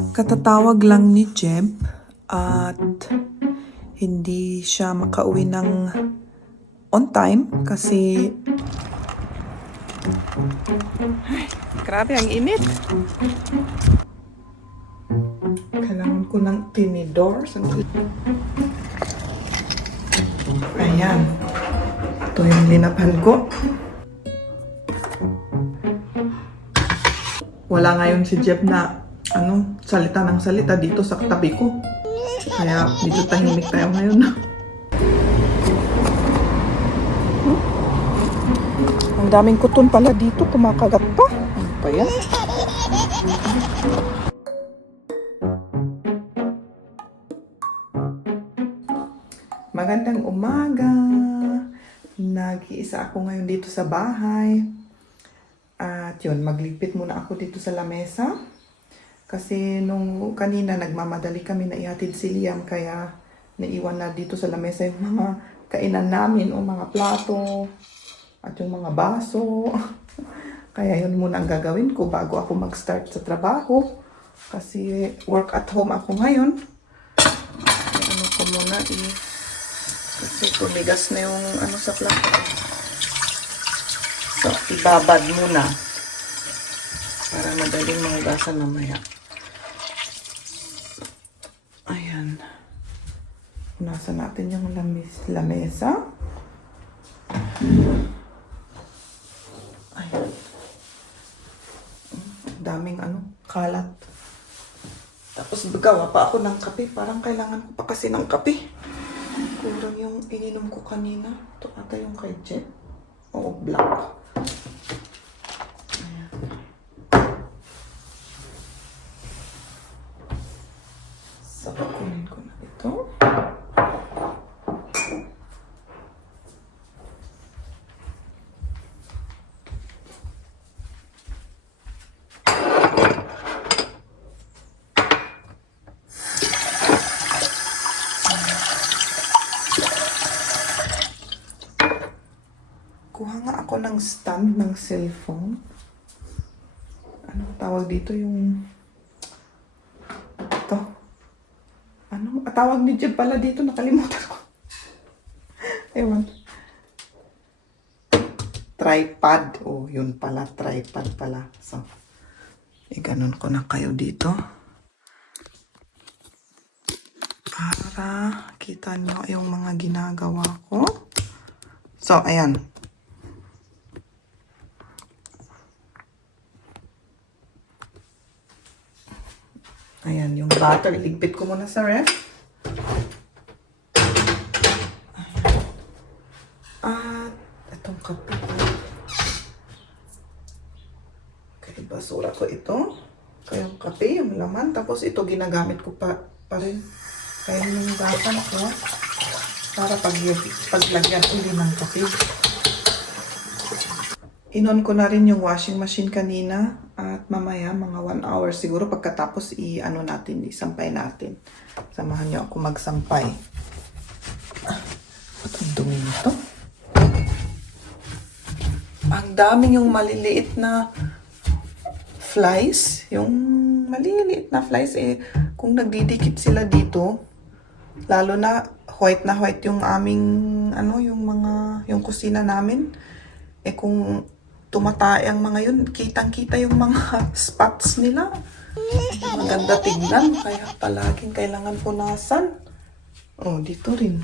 Katatawag lang ni Jeb at hindi siya makauwi ng on time kasi grabe ang init. Kailangan ko ng tinidor. Ayan. Ito yung linaban ko. Wala ngayon si Jeb na salita ng salita dito sa tabi ko. Kaya medyo tahimik tayo ngayon. Ang daming kuton pala dito, kumakagat pa. Ano pa yan? Magandang umaga. Nag-iisa ako ngayon dito sa bahay. At yun, magligpit muna ako dito sa lamesa. Kasi nung kanina nagmamadali kami na ihatid si Liam, kaya naiwan na dito sa lamesa yung mga kainan namin o mga plato at yung mga baso. Kaya yun muna ang gagawin ko bago ako mag-start sa trabaho. Kasi work at home ako ngayon. Ano ko muna kasi tumigas na yung sa plato. So, ibabad muna para madaling mahugasan mamaya. Ayan. Punasan natin yung lamesa. Ayan. Daming kalat. Tapos gawa pa ako ng kape. Parang kailangan ko pa kasi ng kape. Kurang yung ininom ko kanina. Ito ata yung kay Jet. Oo, black. Ayan. So, kunin ko na ito. Kuha nga ako ng stand ng cellphone. Anong tawag dito yung ito? Tawag ni Jeb pala dito, nakalimutan ko. Ewan. Tripod. Oh, yun pala, tripod pala. So, ganun ko na kayo dito. Para kita nyo yung mga ginagawa ko. So, ayan. Ayan, yung butter. Iligpit ko muna sa ref. Ayan. At itong kape. Okay, basura ko ito. Kaya yung kape, yung laman. Tapos ito ginagamit ko pa rin. Kaya yung gasan ko. Para paglagyan uli ng kape. Inon ko na rin yung washing machine kanina at mamaya mga 1 hour siguro pagkatapos isampay natin. Samahan niyo ako magsampay. Ba't ang dumi nito? Ang daming yung maliliit na flies. Yung maliliit na flies kung nagdidikit sila dito, lalo na white yung aming yung kusina namin. Kung tumatay ang mga yun, kitang-kita yung mga spots nila. Maganda tignan, kaya palaging kailangan punasan. Oh, dito rin.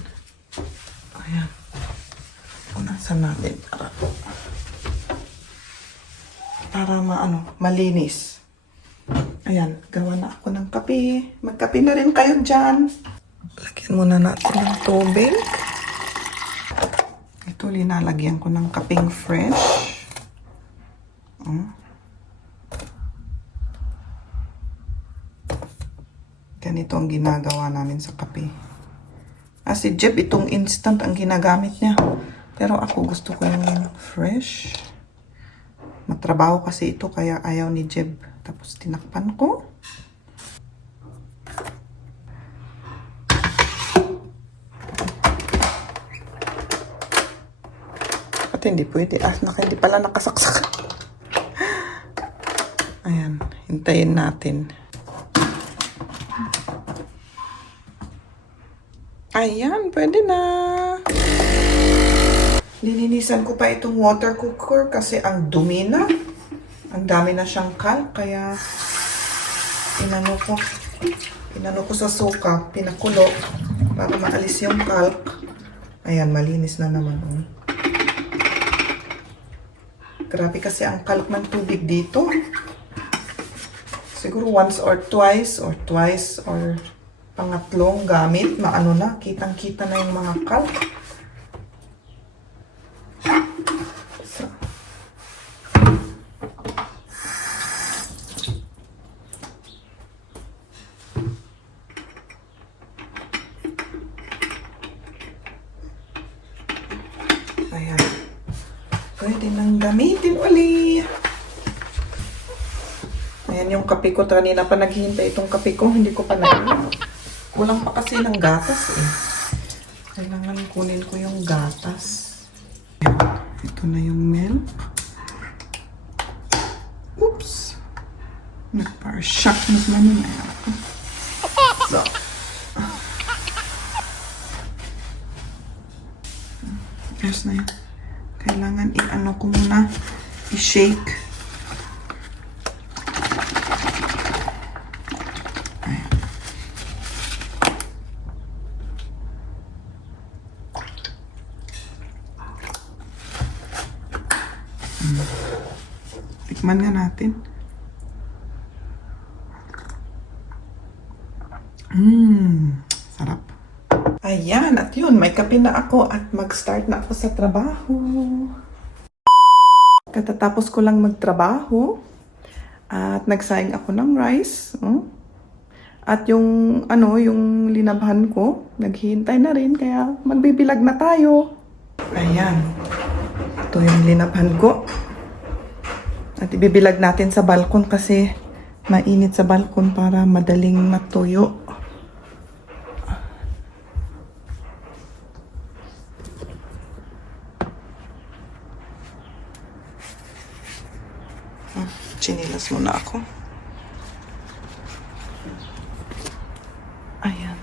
Ayan. Punasan natin para malinis. Ayan, gawa na ako ng kape. Magkape na rin kayo dyan. Lagyan muna natin ng tubig. Ito, linalagyan ko ng kapeng fresh. Ganito ang ginagawa namin sa kape. Si Jeb, itong instant ang ginagamit niya. Pero ako gusto ko yung fresh. Matrabaho kasi ito, kaya ayaw ni Jeb. Tapos tinakpan ko. At hindi pwede. Hindi pala nakasaksak. Ayan, hintayin natin. Ayan, pwede na. Lininisan ko pa itong water cooker kasi ang dumi na. Ang dami na siyang kalk, kaya inano ko sa suka, pinakulo para maalis yung kalk. Ayan, malinis na naman. Oh. Grabe kasi ang kalk ng tubig dito. Siguro once or twice or pangatlong gamit, maano na, kitang-kita na yung mga kalk. So. Ayan. Pwede nang gamitin uli. Ayan yung kape ko. Kanina pa naghihintay itong kape ko. Hindi ko pa nainom. Kulang pa kasi ng gatas eh. Kailangan kunin ko yung gatas. Ito na yung milk. Oops. Nagpa-shock na naman ako. So. Ayos na yan. Kailangan i-ano ko muna. I-shake. Tikman nga natin. Sarap. Ayan, at yun, may kape na ako at mag-start na ako sa trabaho. Katatapos ko lang magtrabaho at nagsayang ako ng rice. At yung, yung linabhan ko, naghihintay na rin, kaya magbibilag na tayo. Ayan. Ito yung linabhan ko. At ibibilag natin sa balkon kasi mainit sa balkon para madaling matuyo. Chinilas muna ako. Ayan.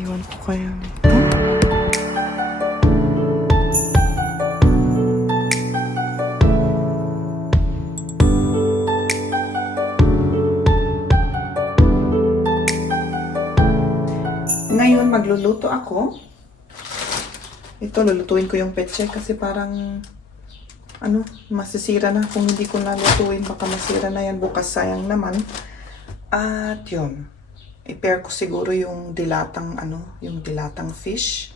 Iwan ko kayo dito. Ngayon, magluluto ako. Ito, lulutuin ko yung pechay kasi parang masisira na. Kung hindi ko nalutuin, baka masira na yan bukas. Sayang naman. At yun. I-pair ko siguro yung dilatang, yung dilatang fish.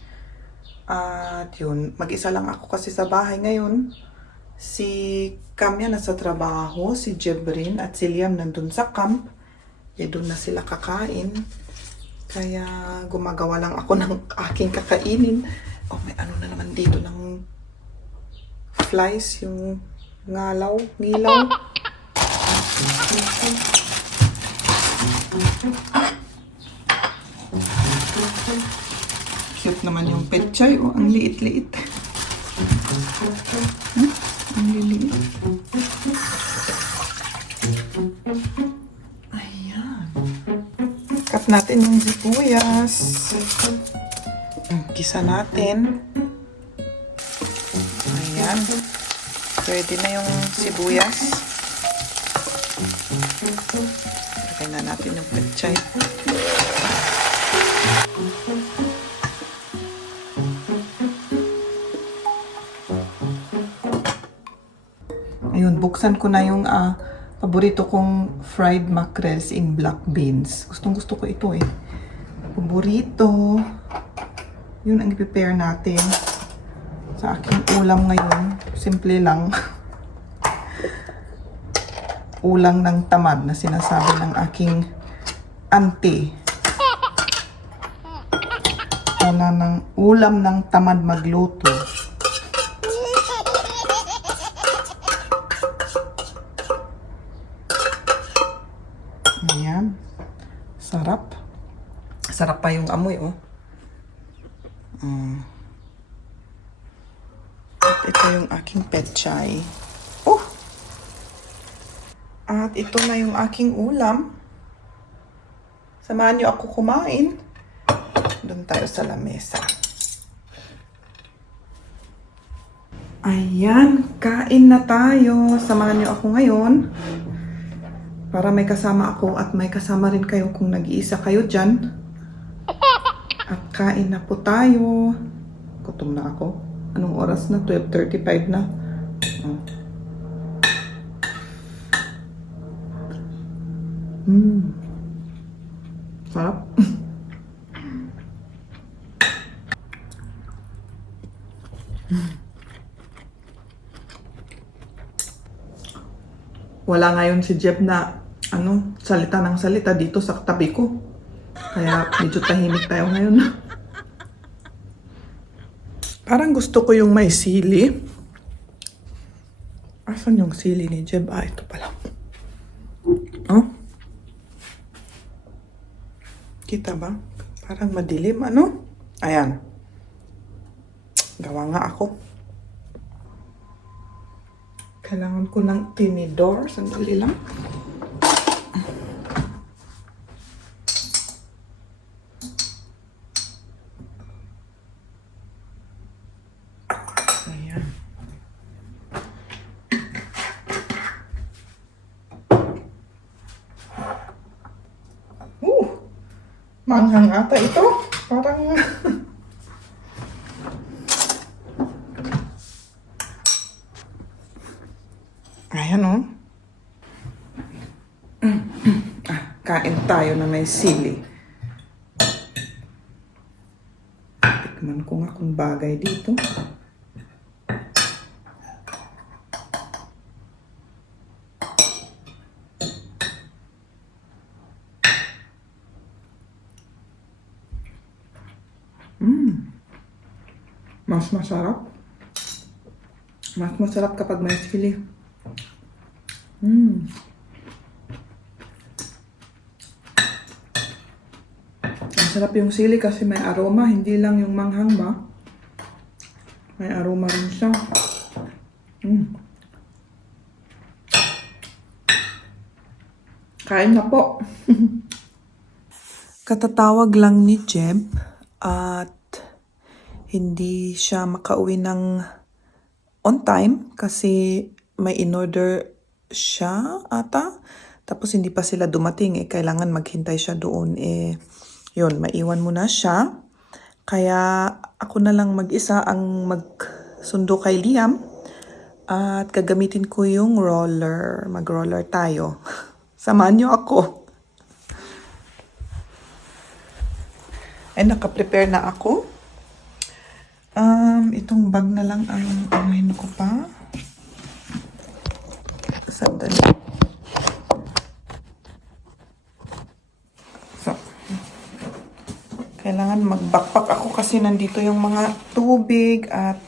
At yun. Mag-isa lang ako kasi sa bahay ngayon. Si Kamya nasa trabaho, si Jebrin at si Liam nandun sa camp. Doon na sila kakain. Kaya gumagawa lang ako ng aking kakainin. Oh, may na naman dito ng flies, yung ngilaw. Cute naman yung pechay. Oh, ang liit-liit. Ang liit. Cut natin yung sibuyas. Gisa natin. Ayan. Pwede na yung sibuyas. Lagay na natin yung pechay. Ayun, buksan ko na yung paborito kong fried mackerels in black beans. Gustong-gusto ko ito eh. Paborito. Yun ang i-prepare natin sa aking ulam ngayon. Simple lang. Ulang ng tamad na sinasabi ng aking auntie. Ulam ng tamad magluto. Ayan. Sarap. Sarap pa yung amoy, oh. At ito yung aking pechay. Oh! At ito na yung aking ulam. Samahan niyo ako kumain. Doon tayo sa lamesa. Ayan, kain na tayo. Samahan niyo ako ngayon. Para may kasama ako at may kasama rin kayo kung nag-iisa kayo dyan. At kain na po tayo. Gutom na ako. Anong oras na? 12:35 na. Oh. Sarap. Wala ngayon si Jeb na salita ng salita dito sa tabi ko. Kaya medyo tahimik tayo ngayon. Parang gusto ko yung may sili. Asan yung sili ni Jeb? Ah, ito pala. Oh? Kita ba? Parang madilim, ano? Ayan. Gawa nga ako. Kailangan ko ng tinidor. Sandali lang. Ayan. Manghang ata ito. Parang... Ayan o. Kain tayo na may sili. Tikman ko nga kung bagay dito. Mas masarap. Mas masarap kapag may sili. Masarap yung sili kasi may aroma. Hindi lang yung manghang ba? May aroma rin siya. Kain na po. Katatawag lang ni Jeb at hindi siya makauwi ng on time kasi may in-order siya ata. Tapos hindi pa sila dumating kailangan maghintay siya doon yun, maiwan mo na siya. Kaya ako na lang mag-isa ang magsundo kay Liam at gagamitin ko yung roller. Mag-roller tayo. Samahan niyo ako. Ay, naka-prepare na ako. Itong bag na lang ang anuhin ko pa. Sandali. So, kailangan mag-backpack ako kasi nandito yung mga tubig at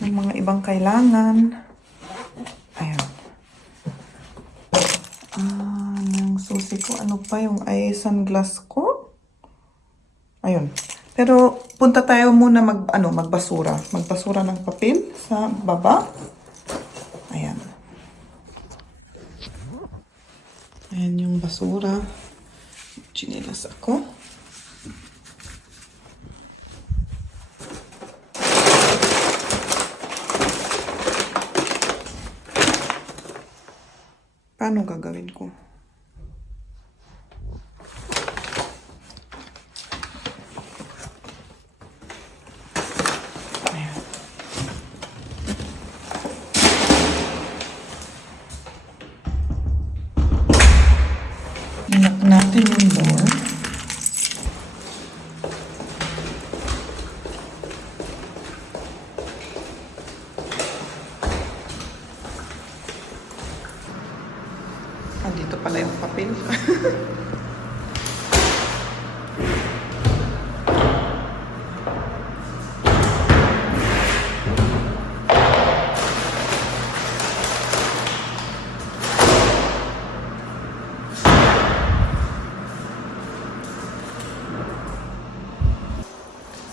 yung mga ibang kailangan. Ayan. Yung susi ko. Ano pa yung eye sunglass ko? Ayun. Pero punta tayo muna magbasura. Magbasura ng papel sa baba. Ayan. Ayan yung basura. Chinelas ako. Paano gagawin ko? Lock natin yung door. Dito pala yung papel.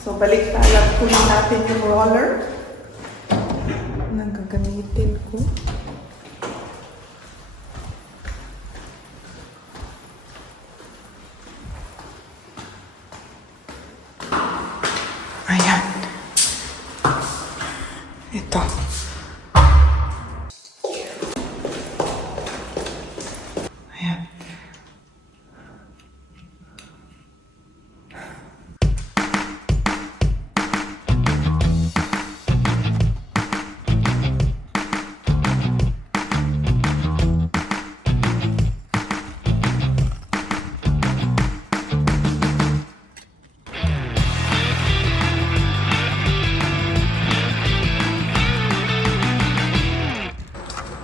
So, balik tayo at kunin natin yung roller na gagamitin ko. Ayan. Ito. Ayan.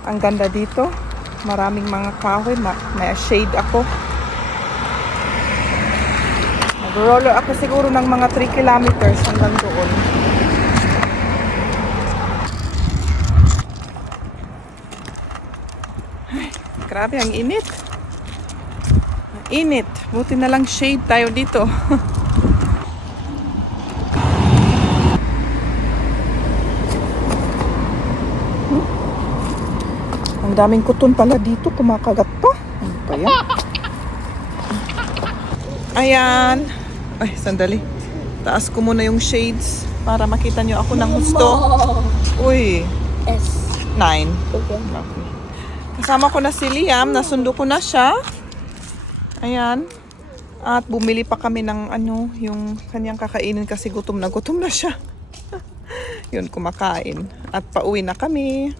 Ang ganda dito. Maraming mga kahoy. May shade ako. Nag-roller ako siguro ng mga 3 kilometers hanggang doon. Ay, grabe, ang init. Ang init. Buti na lang shade tayo dito. Ang daming kuton pala dito, kumakagat pa. Ano pa yan? Ayan. Ay, sandali. Taas ko muna yung shades para makita nyo ako ng husto. Uy. S. 9. Okay. Okay. Kasama ko na si Liam. Nasundo ko na siya. Ayan. At bumili pa kami ng yung kanyang kakainin kasi gutom na siya. Yun, kumakain. At pauwi na kami.